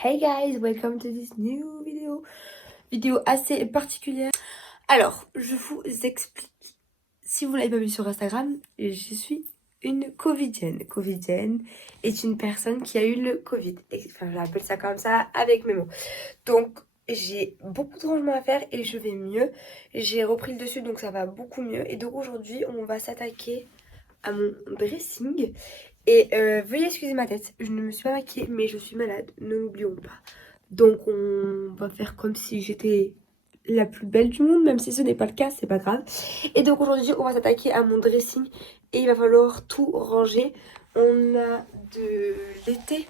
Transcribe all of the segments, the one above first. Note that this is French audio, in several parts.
Hey guys, welcome to this new video. Vidéo assez particulière. Alors, je vous explique. Si vous l'avez pas vu sur Instagram, je suis une covidienne. Covidienne est une personne qui a eu le Covid. Enfin, j'appelle ça comme ça avec mes mots. Donc, j'ai beaucoup de rangements à faire et je vais mieux. J'ai repris le dessus, donc ça va beaucoup mieux. Et donc aujourd'hui, on va s'attaquer à mon dressing. Et veuillez excuser ma tête, je ne me suis pas maquillée, mais je suis malade, ne l'oublions pas. Donc on va faire comme si j'étais la plus belle du monde, même si ce n'est pas le cas, c'est pas grave. Et donc aujourd'hui, on va s'attaquer à mon dressing et il va falloir tout ranger. On a de l'été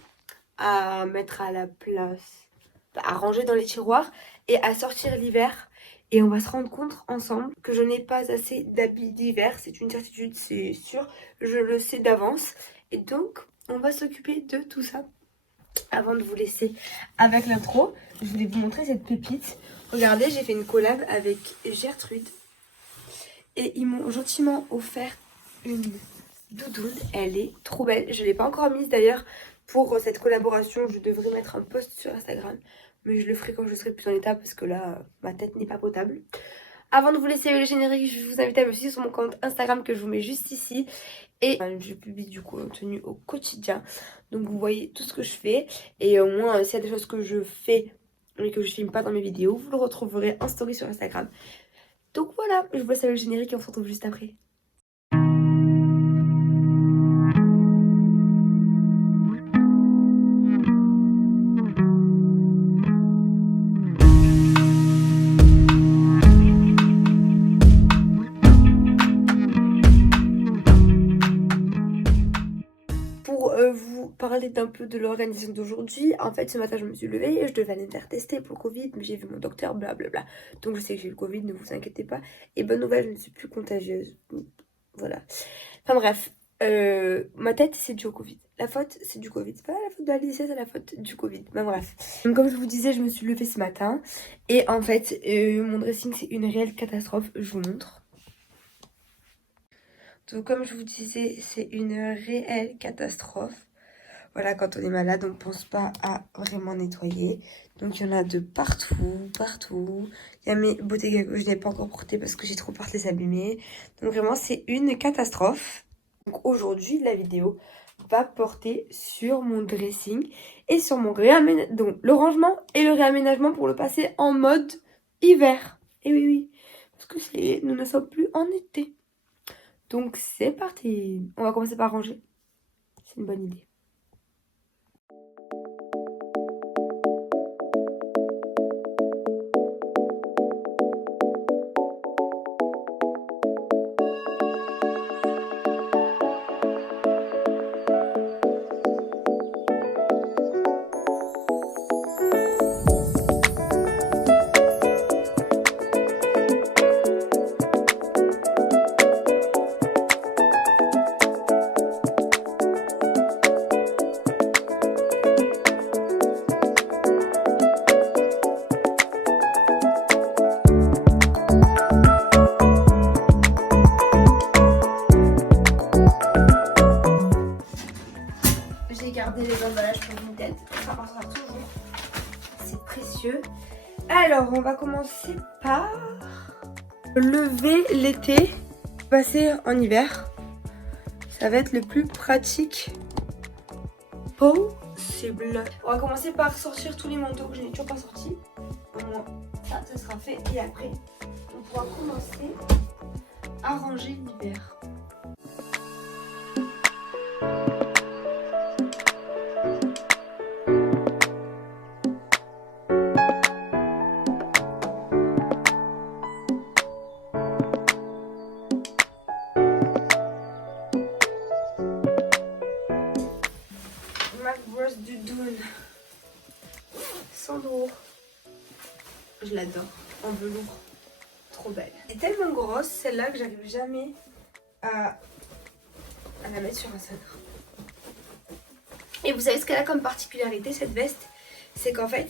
à mettre à la place, à ranger dans les tiroirs et à sortir l'hiver. Et on va se rendre compte ensemble que je n'ai pas assez d'habits d'hiver, c'est une certitude, c'est sûr, je le sais d'avance. Et donc, on va s'occuper de tout ça. Avant de vous laisser avec l'intro, je voulais vous montrer cette pépite. Regardez, j'ai fait une collab avec Gertrude. Et ils m'ont gentiment offert une doudoune. Elle est trop belle. Je ne l'ai pas encore mise d'ailleurs pour cette collaboration. Je devrais mettre un post sur Instagram. Mais je le ferai quand je serai plus en état parce que là, ma tête n'est pas potable. Avant de vous laisser le générique, je vous invite à me suivre sur mon compte Instagram que je vous mets juste ici. Et je publie du contenu au quotidien. Donc vous voyez tout ce que je fais. Et au moins, s'il y a des choses que je fais mais que je filme pas dans mes vidéos, vous le retrouverez en story sur Instagram. Donc voilà, je vous laisse avec le générique et on se retrouve juste après. Vous parler d'un peu de l'organisation d'aujourd'hui. En fait, ce matin, je me suis levée et je devais aller me faire tester pour le Covid, mais j'ai vu mon docteur, blablabla. Donc, je sais que j'ai le Covid, ne vous inquiétez pas. Et bonne nouvelle, je ne suis plus contagieuse. Voilà. Enfin bref, ma tête, c'est dû au Covid. La faute, c'est du Covid. C'est pas la faute de Alicia, c'est la faute du Covid. Ben bref. Donc, comme je vous disais, je me suis levée ce matin. Et en fait, mon dressing, c'est une réelle catastrophe. Je vous montre. Donc, comme je vous disais, c'est une réelle catastrophe. Voilà, quand on est malade, on ne pense pas à vraiment nettoyer. Donc, il y en a de partout, partout. Il y a mes Bottega que je n'ai pas encore portées parce que j'ai trop peur de les abîmer. Donc, vraiment, c'est une catastrophe. Donc, aujourd'hui, la vidéo va porter sur mon dressing et sur mon réaménagement. Donc, le rangement et le réaménagement pour le passer en mode hiver. Et oui, oui, parce que ça y est, nous ne sommes plus en été. Donc, c'est parti. On va commencer par ranger. C'est une bonne idée. Les emballages pour une tête, ça passera toujours, c'est précieux. Alors on va commencer par lever l'été, passer en hiver. Ça va être le plus pratique possible. On va commencer par sortir tous les manteaux que je n'ai toujours pas sortis. Au moins ça, ce sera fait et après on pourra commencer à ranger l'hiver. Du Dune Sandro, je l'adore, en velours, trop belle. Elle est tellement grosse celle-là que j'arrive jamais à la mettre sur un cintre. Et vous savez ce qu'elle a comme particularité cette veste, c'est qu'en fait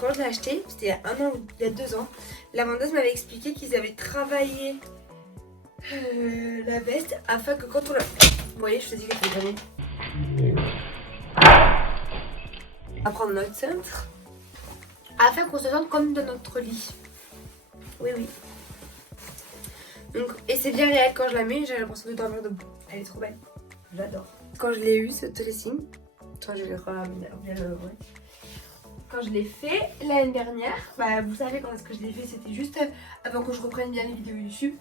quand je l'ai achetée, c'était il y a 1 an, il y a 2 ans, la vendeuse m'avait expliqué qu'ils avaient travaillé la veste afin que quand on la... Vous voyez, je te dis que je l'ai jamais. On va prendre notre cintre afin qu'on se sente comme dans notre lit. Oui, oui. Donc, et c'est bien réel quand je la mets, j'ai l'impression de dormir debout. Elle est trop belle. J'adore. Quand je l'ai eu, ce dressing, quand je l'ai ramené, ouais. Quand je l'ai fait l'année dernière, bah vous savez quand est-ce que je l'ai fait, c'était juste avant que je reprenne bien les vidéos YouTube.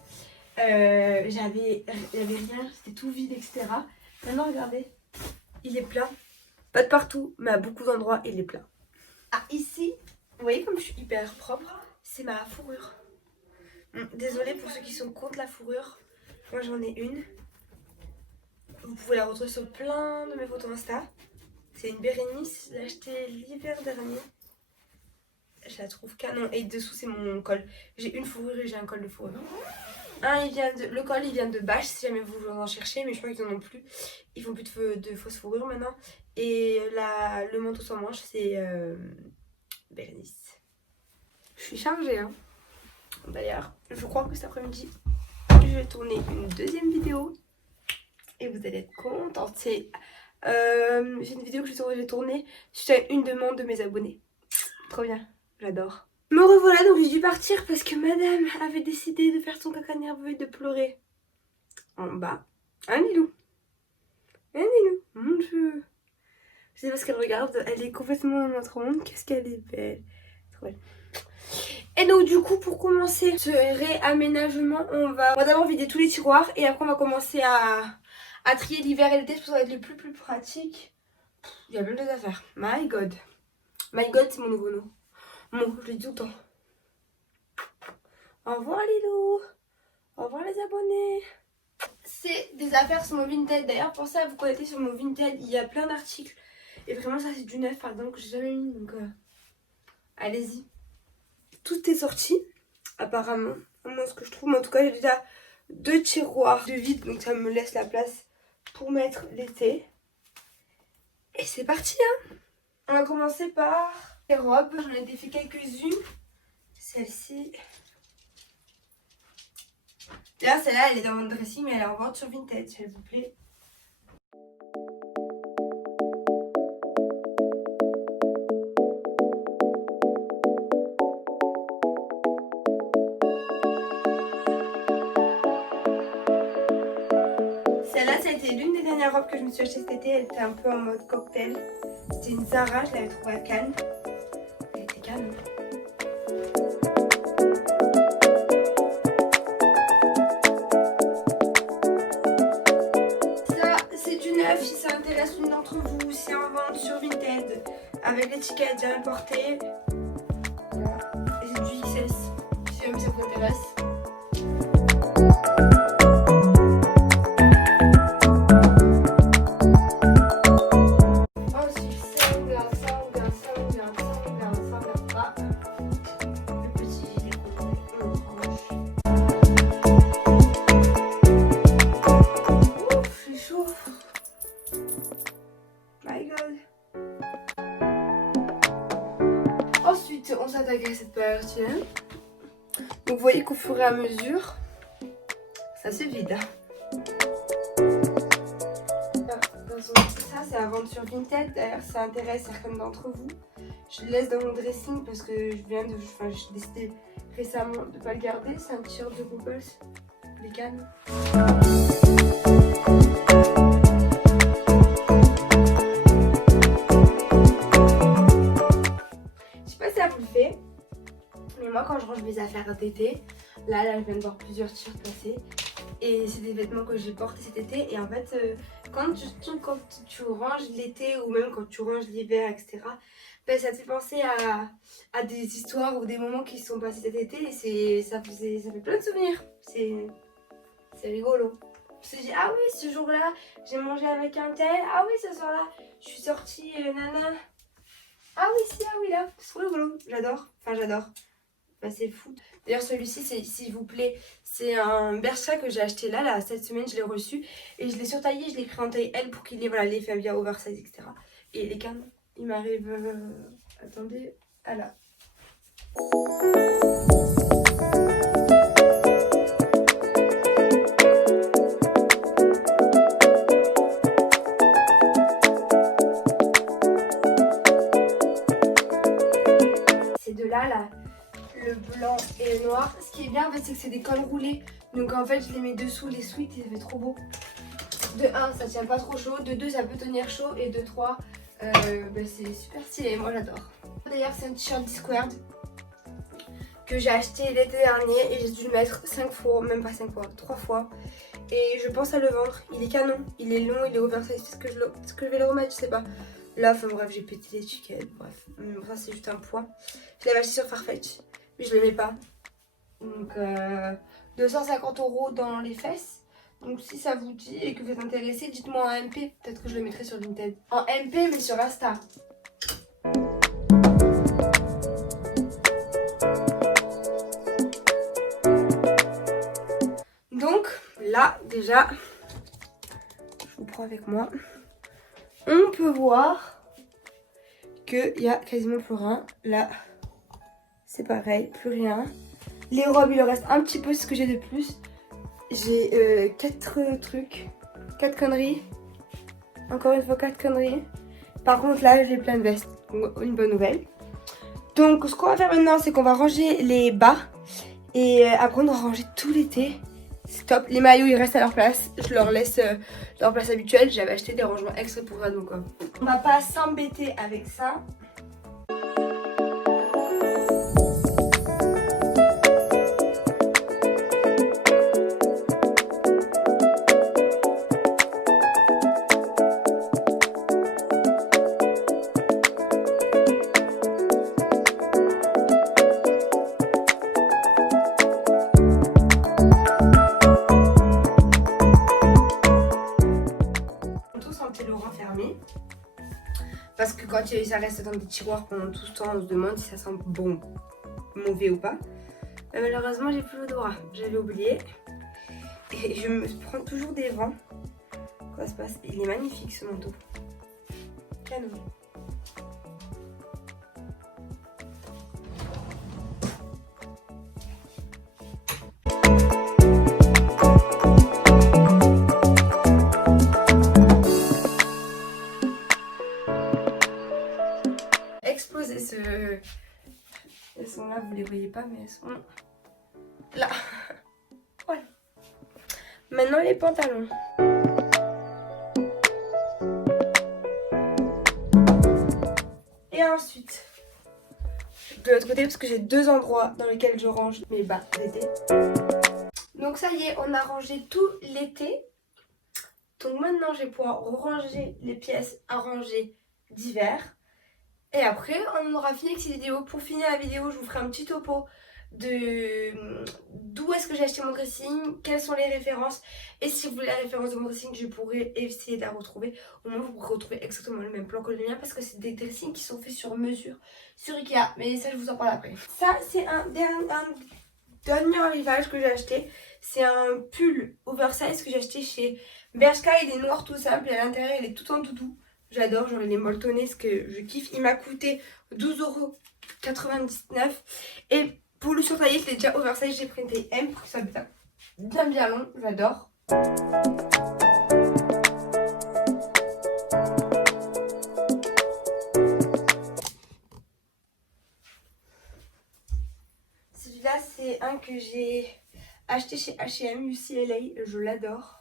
J'avais rien, c'était tout vide, etc. Maintenant regardez, il est plein. Pas de partout, mais à beaucoup d'endroits il est plein. Ah ici, vous voyez comme je suis hyper propre, c'est ma fourrure. Désolée pour ceux qui sont contre la fourrure, moi j'en ai une. Vous pouvez la retrouver sur plein de mes photos Insta. C'est une Bérénice, je l'ai achetée l'hiver dernier. Je la trouve canon. Et dessous c'est mon col. J'ai une fourrure et j'ai un col de fourrure. Le col il vient de Bâche si jamais vous en cherchez, mais je crois qu'ils en ont plus. Ils font plus de fausses fourrures maintenant. Et le manteau sans manche c'est Bérénice. Je suis chargée hein. D'ailleurs, je crois que cet après-midi, je vais tourner une deuxième vidéo. Et vous allez être contente. C'est une vidéo que j'ai tournée suite à une demande de mes abonnés. Trop bien, j'adore. Me revoilà, donc j'ai dû partir parce que madame avait décidé de faire son caca nerveux et de pleurer. En bas. Un Lilou. Un Lilou. Mon dieu. Je sais pas ce qu'elle regarde. Elle est complètement dans notre monde. Qu'est-ce qu'elle est belle. Trop belle. Et donc du coup pour commencer ce réaménagement, on va d'abord vider tous les tiroirs et après on va commencer à trier l'hiver et l'été, parce que ça va être le plus pratique. Il y a plein de choses à faire. My god. My god c'est mon nouveau nom. Bon, je le dis tout le temps. Au revoir Lilou. Au revoir les abonnés. C'est des affaires sur mon Vinted. D'ailleurs pensez à vous connecter sur mon Vinted. Il y a plein d'articles. Et vraiment ça c'est du neuf par exemple que j'ai jamais mis. Donc allez-y. Tout est sorti. Apparemment. Moi ce que je trouve. Mais en tout cas j'ai déjà 2 tiroirs de vide. Donc ça me laisse la place pour mettre l'été. Et c'est parti hein. On va commencer par les robes. J'en ai défait quelques-unes. Celle-ci. Là celle-là elle est dans mon dressing mais elle est en vente sur Vinted s'il vous plaît. Celle-là ça a été l'une des dernières robes que je me suis achetée cet été. Elle était un peu en mode cocktail. C'était une Zara, je l'avais trouvée à Cannes. Elle était canon. Ça c'est du neuf si ça intéresse l'une d'entre vous. C'est en vente sur Vinted avec l'étiquette bien portée. Voilà. Et c'est du XS si jamais ça vous intéresse. Ensuite, on s'attaque à cette partie-là. Donc, vous voyez qu'au fur et à mesure, ça se vide. Ça, c'est à vendre sur Vinted. D'ailleurs, ça intéresse certaines d'entre vous. Je le laisse dans mon dressing parce que j'ai décidé récemment de ne pas le garder. C'est un t-shirt de Compulse, les cannes. Mais moi quand je range mes affaires d'été, là je viens de voir plusieurs t-shirts passer et c'est des vêtements que j'ai portés cet été. Et en fait quand tu ranges l'été ou même quand tu ranges l'hiver etc, ben, ça te fait penser à des histoires ou des moments qui se sont passés cet été et ça fait plein de souvenirs. C'est rigolo. Je me suis dit ah oui ce jour là j'ai mangé avec un tel, ah oui ce soir là je suis sortie nana. Ah oui, si, ah oui, là, c'est trop rigolo, j'adore, enfin j'adore, bah, c'est fou. D'ailleurs celui-ci, s'il vous plaît, c'est un Bershka que j'ai acheté là, cette semaine, je l'ai reçu. Et je l'ai surtaillé, je l'ai pris en taille L pour qu'il ait voilà, l'effet bien oversize, etc. Et les cannes, il m'arrive, attendez, ah là. là, le blanc et le noir. Ce qui est bien en fait c'est que c'est des cols roulés. Donc en fait je les mets dessous les sweats et ça fait trop beau. De 1 ça tient pas trop chaud, de 2 ça peut tenir chaud et de 3 c'est super stylé, moi j'adore. D'ailleurs c'est un t-shirt Discord que j'ai acheté l'été dernier et j'ai dû le mettre 5 fois, même pas 5 fois, 3 fois. Et je pense à le vendre, il est canon, il est long, il est oversize, est-ce que je vais le remettre, je sais pas. Là, enfin bref, j'ai pété l'étiquette, bref, ça c'est juste un poids. Je l'avais acheté sur Farfetch, mais je le mets pas. Donc 250 € dans les fesses. Donc si ça vous dit et que vous êtes intéressé, dites-moi en MP, peut-être que je le mettrai sur Vinted. En MP mais sur Insta. Donc là déjà, je vous prends avec moi. On peut voir qu'il y a quasiment plus rien. Là, c'est pareil, plus rien. Les robes, il en reste un petit peu ce que j'ai de plus. J'ai 4 trucs, 4 conneries. Encore une fois 4 conneries. Par contre là, j'ai plein de vestes. Une bonne nouvelle. Donc ce qu'on va faire maintenant, c'est qu'on va ranger les bas. Et après on va ranger tout l'été. C'est top. Les maillots ils restent à leur place. Je leur laisse leur place habituelle. J'avais acheté des rangements extra pour ça. Donc on va pas s'embêter avec ça. Parce que quand ça reste dans des tiroirs pendant tout ce temps, on se demande si ça sent bon, mauvais ou pas. Mais malheureusement, j'ai plus l'odorat. J'avais oublié. Et je me prends toujours des vents. Quoi se passe? Il est magnifique ce manteau. Canon. Exploser ce... Elles sont là, vous les voyez pas, mais elles sont là. Voilà. Maintenant les pantalons. Et ensuite, de l'autre côté, parce que j'ai 2 endroits dans lesquels je range mes bas d'été. Donc ça y est, on a rangé tout l'été. Donc maintenant, je vais pouvoir ranger les pièces à ranger d'hiver. Et après, on aura fini avec cette vidéo. Pour finir la vidéo, je vous ferai un petit topo de d'où est-ce que j'ai acheté mon dressing, quelles sont les références. Et si vous voulez la référence de mon dressing, je pourrais essayer de la retrouver. Au moins, vous pourrez retrouver exactement le même plan que le mien parce que c'est des dressings qui sont faits sur mesure sur Ikea. Mais ça, je vous en parle après. Ça, c'est un dernier arrivage que j'ai acheté. C'est un pull oversize que j'ai acheté chez Bershka. Il est noir tout simple et à l'intérieur, il est tout en doudou. J'adore, genre il est molletonné, ce que je kiffe. Il m'a coûté 12,99 € et pour le surtailler, je l'ai déjà oversize, j'ai printé M pour que ça soit bien long, j'adore. Celui-là, c'est un que j'ai acheté chez H&M UCLA, je l'adore.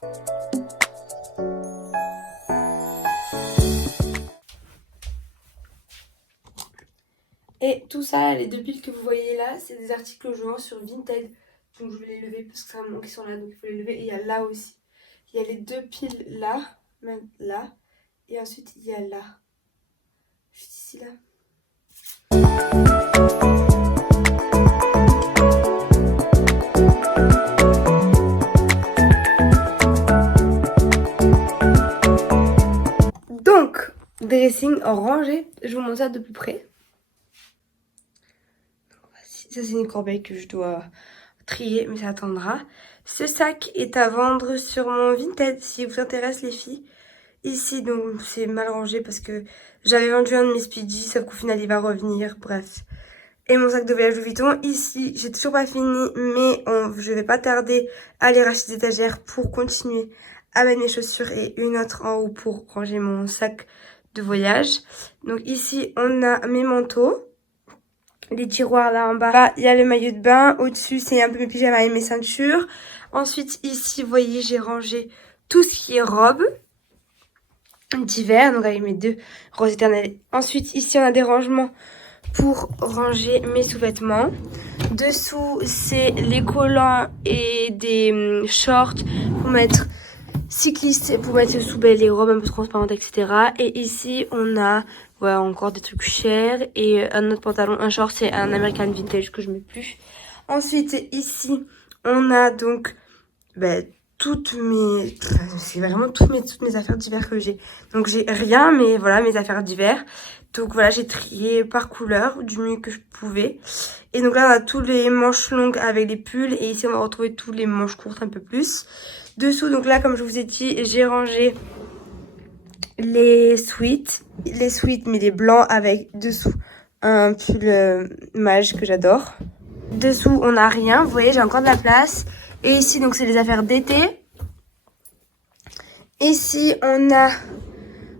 Et tout ça, les 2 piles que vous voyez là, c'est des articles que je vends sur Vinted. Donc je vais les lever parce que c'est un moment qui sont là, donc il faut les lever. Et il y a là aussi. Il y a les 2 piles là, même là. Et ensuite il y a là. Juste ici là. Donc, dressing rangé. Je vous montre ça de plus près. Ça c'est une corbeille que je dois trier, mais ça attendra. Ce sac est à vendre sur mon Vinted si vous intéresse les filles. Ici donc c'est mal rangé parce que j'avais vendu un de mes Speedy, sauf qu'au final il va revenir, bref. Et mon sac de voyage Louis Vuitton, ici j'ai toujours pas fini, mais je vais pas tarder à aller racheter des étagères pour continuer à mettre mes chaussures et une autre en haut pour ranger mon sac de voyage. Donc ici on a mes manteaux. les tiroirs là en bas. Là, il y a le maillot de bain. Au-dessus, c'est un peu mes pyjamas et mes ceintures. Ensuite, ici, vous voyez, j'ai rangé tout ce qui est robe d'hiver. Donc, avec mes 2 roses éternelles. Ensuite, ici, on a des rangements pour ranger mes sous-vêtements. Dessous, c'est les collants et des shorts pour mettre cycliste, pour mettre sous les robes un peu transparentes, etc. Et ici, on a voilà, encore des trucs chers et un autre pantalon, un short, c'est un American Vintage que je mets plus. Ensuite, ici, on a donc toutes mes... C'est vraiment toutes mes affaires d'hiver que j'ai. Donc, j'ai rien, mais voilà, mes affaires d'hiver. Donc, voilà, j'ai trié par couleur du mieux que je pouvais. Et donc là, on a tous les manches longues avec les pulls. Et ici, on va retrouver tous les manches courtes un peu plus. Dessous, donc là, comme je vous ai dit, j'ai rangé les sweats. Les sweats, mais les blancs avec dessous un pull mage que j'adore. Dessous, on n'a rien. Vous voyez, j'ai encore de la place. Et ici, donc, c'est les affaires d'été. Ici, on a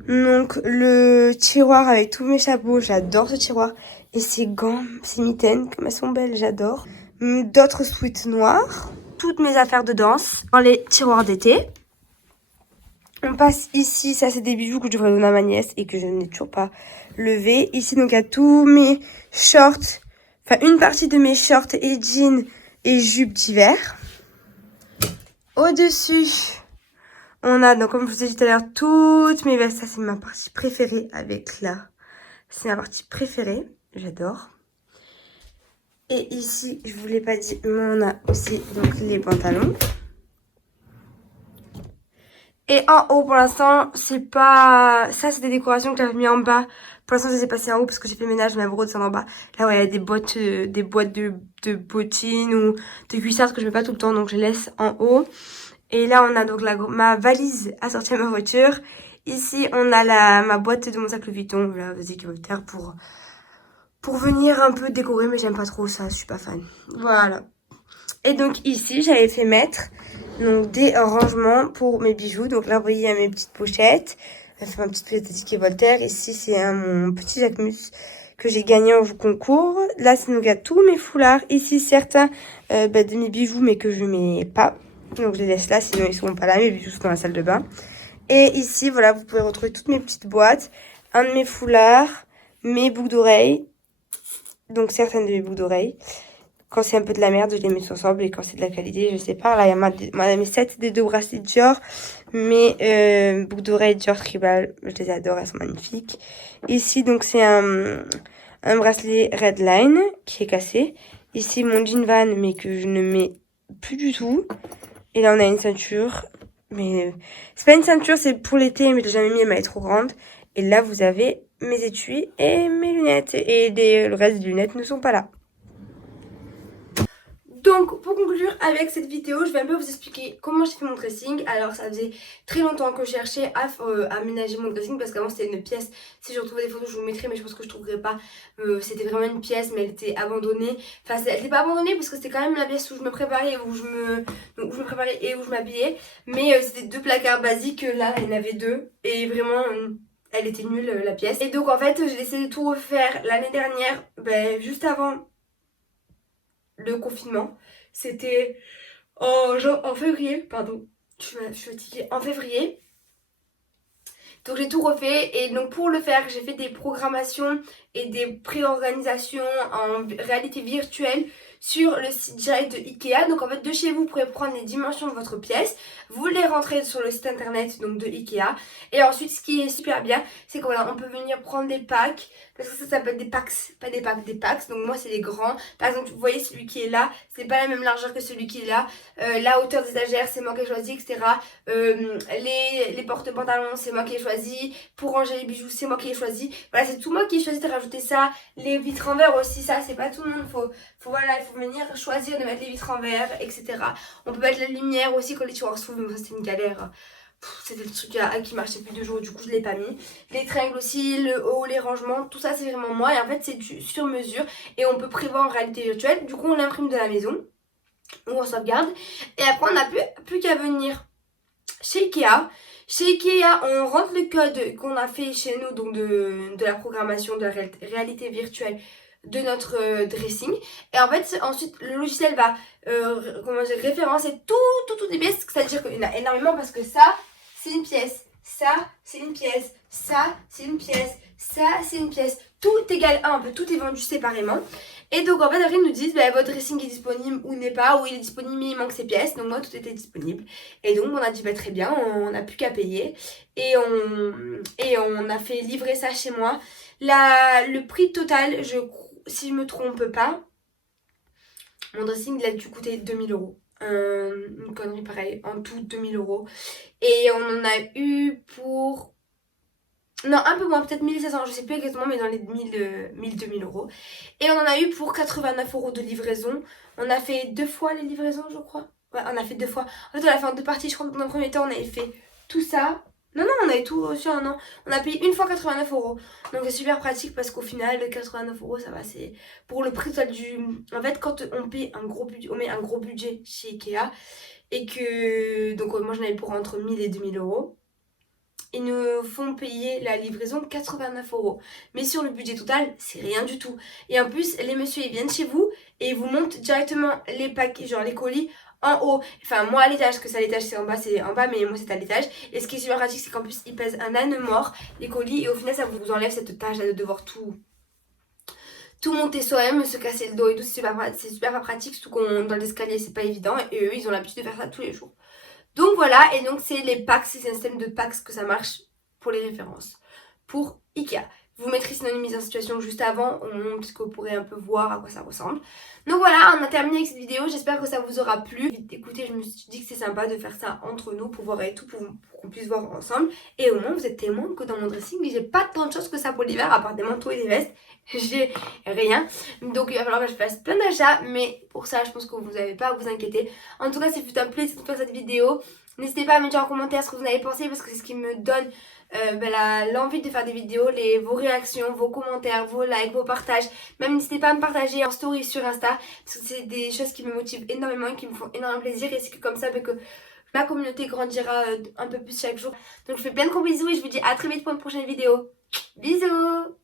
donc le tiroir avec tous mes chapeaux. J'adore ce tiroir. Et ces gants, ces mitaines, comme elles sont belles, j'adore. D'autres sweats noirs. Toutes mes affaires de danse dans les tiroirs d'été. On passe ici, ça c'est des bijoux que je devrais donner à ma nièce et que je n'ai toujours pas levé. Ici, donc, il y a tous mes shorts, enfin une partie de mes shorts et jeans et jupes d'hiver. Au-dessus, on a, donc comme je vous ai dit tout à l'heure, toutes mes vestes. Ça, c'est ma partie préférée avec là. C'est ma partie préférée, j'adore. Et ici, je vous l'ai pas dit, mais on a aussi donc les pantalons. Et en haut, pour l'instant, c'est pas... Ça, c'est des décorations que j'avais mis en bas. Pour l'instant, ça s'est passé en haut parce que j'ai fait le ménage, mais gros, descendre en bas. Là, ouais, il y a des boîtes de bottines ou de cuissardes que je mets pas tout le temps, donc je les laisse en haut. Et là, on a donc ma valise assortie à ma voiture. Ici, on a ma boîte de mon sac Louis Vuitton. Là, vas-y, qui va faire pour venir un peu décorer, mais j'aime pas trop ça, je suis pas fan. Voilà. Et donc ici, j'avais fait mettre donc des rangements pour mes bijoux. Donc là, vous voyez, il y a mes petites pochettes. Là, c'est ma petite pochette de ticket Voltaire. Ici, c'est mon petit Jacquemus que j'ai gagné au concours. Là, c'est donc à tous mes foulards. Ici, certains de mes bijoux, mais que je mets pas. Donc je les laisse là, sinon ils seront pas là. Mes bijoux sont dans la salle de bain. Et ici, voilà, vous pouvez retrouver toutes mes petites boîtes. Un de mes foulards, mes boucles d'oreilles. Donc certaines de mes boucles d'oreilles. Quand c'est un peu de la merde, je les mets ensemble. Et quand c'est de la qualité, je sais pas. Là, il y a mes 7 des 2 bracelets Dior. Mes boucles d'oreilles Dior Tribal. Je les adore, elles sont magnifiques. Ici, donc, c'est un bracelet Redline qui est cassé. Ici, mon jean Van, mais que je ne mets plus du tout. Et là, on a une ceinture. Mais c'est pas une ceinture, c'est pour l'été, mais je l'ai jamais mis, elle m'est trop grande. Et là, vous avez mes étuis et mes lunettes. Et le reste des lunettes ne sont pas là. Donc pour conclure avec cette vidéo, je vais un peu vous expliquer comment j'ai fait mon dressing. Alors ça faisait très longtemps que je cherchais à aménager mon dressing parce qu'avant c'était une pièce. Si je retrouvais des photos je vous mettrai, mais je pense que je trouverai pas. C'était vraiment une pièce mais elle était abandonnée. Enfin elle était pas abandonnée parce que c'était quand même la pièce où je me préparais et où je m'habillais. Mais c'était 2 placards basiques, là il y en avait 2 et vraiment... elle était nulle la pièce. Et donc en fait j'ai décidé de tout refaire l'année dernière, juste avant le confinement. C'était en février, pardon, je suis fatiguée, en février. Donc j'ai tout refait et donc pour le faire j'ai fait des programmations et des pré-organisations en réalité virtuelle sur le site direct de Ikea. Donc en fait de chez vous, vous pourrez prendre les dimensions de votre pièce, vous les rentrez sur le site internet donc de Ikea. Et ensuite ce qui est super bien, c'est qu'on on peut venir prendre des packs, parce que ça s'appelle des packs, pas des packs, des packs. Donc moi c'est les grands. Par exemple vous voyez celui qui est là, c'est pas la même largeur que celui qui est là. La hauteur des étagères c'est moi qui ai choisi, etc. Les porte-pantalons c'est moi qui ai choisi. Pour ranger les bijoux c'est moi qui ai choisi. Voilà, c'est tout moi qui ai choisi de rajouter ça. Les vitres en verre aussi, ça c'est pas tout le monde. Voilà, il faut venir choisir de mettre les vitres en verre, etc. On peut mettre la lumière aussi quand les tiroirs s'ouvrent, mais ça c'était une galère. C'était le truc qui marchait plus 2 jours, du coup je l'ai pas mis. Les tringles aussi, le haut, les rangements, tout ça c'est vraiment moi. Et en fait c'est du sur mesure et on peut prévoir en réalité virtuelle. Du coup on l'imprime de la maison ou on sauvegarde. Et après on n'a plus qu'à venir chez Ikea. Chez Ikea, on rentre le code qu'on a fait chez nous, donc de la programmation de la réalité virtuelle de notre dressing. Et en fait, ensuite, le logiciel va référencer toutes les pièces. C'est-à-dire qu'il y en a énormément parce que ça, c'est une pièce. Ça, c'est une pièce. Ça, c'est une pièce. Ça, c'est une pièce. Tout égale 1, tout est vendu séparément. Et donc en fait après ils nous disent votre dressing est disponible ou n'est pas, ou il est disponible mais il manque ses pièces. Donc moi tout était disponible. Et donc on a dit très bien, on n'a plus qu'à payer. Et on a fait livrer ça chez moi. Le prix total, si je me trompe pas, mon dressing il a dû coûter 2000 euros. Une connerie pareille, en tout 2000 euros. Et on en a eu pour... Non, un peu moins, peut-être 1500, je sais plus exactement, mais dans les 1000-2000 euros. Et on en a eu pour 89 euros de livraison. On a fait 2 fois les livraisons, je crois. Ouais, on a fait 2 fois. En fait, on a fait en 2 parties. Je crois que dans le premier temps, on avait fait tout ça. Non, on avait tout reçu en un an. On a payé une fois 89 euros. Donc, c'est super pratique parce qu'au final, 89 euros, ça va, c'est pour le prix total du... En fait, quand on paye un gros budget, on met un gros budget chez Ikea. Et que... Donc, moi, j'en avais pour entre 1000 et 2000 euros. Ils nous font payer la livraison 89 euros. Mais sur le budget total, c'est rien du tout. Et en plus, les messieurs, ils viennent chez vous et ils vous montent directement les paquets, genre les colis, en haut. Enfin, moi à l'étage, parce que c'est à l'étage, c'est en bas, mais moi c'est à l'étage. Et ce qui est super pratique, c'est qu'en plus, ils pèsent un âne mort, les colis, et au final, ça vous enlève cette tâche de devoir tout monter soi-même, se casser le dos et tout. C'est super pas pratique, surtout qu'on dans l'escalier, c'est pas évident. Et eux, ils ont l'habitude de faire ça tous les jours. Donc voilà, et donc c'est les packs, c'est un système de packs que ça marche pour les références. Pour Ikea. Vous mettrez sinon une mise en situation juste avant, on montre que vous pourrez un peu voir à quoi ça ressemble. Donc voilà, on a terminé avec cette vidéo, j'espère que ça vous aura plu. Écoutez, je me suis dit que c'est sympa de faire ça entre nous pour voir et tout, pour qu'on puisse voir ensemble. Et au moins vous êtes témoin que dans mon dressing, j'ai pas tant de choses que ça pour l'hiver, à part des manteaux et des vestes. J'ai rien. Donc il va falloir que je fasse plein d'achats, mais pour ça je pense que vous n'avez pas à vous inquiéter. En tout cas, c'est un plaisir de faire cette vidéo. N'hésitez pas à me dire en commentaire ce que vous en avez pensé parce que c'est ce qui me donne l'envie de faire des vidéos, vos réactions, vos commentaires, vos likes, vos partages. Même n'hésitez pas à me partager en story sur Insta parce que c'est des choses qui me motivent énormément et qui me font énormément plaisir. Et c'est que comme ça que ma communauté grandira un peu plus chaque jour. Donc je fais plein de gros bisous et je vous dis à très vite pour une prochaine vidéo. Bisous!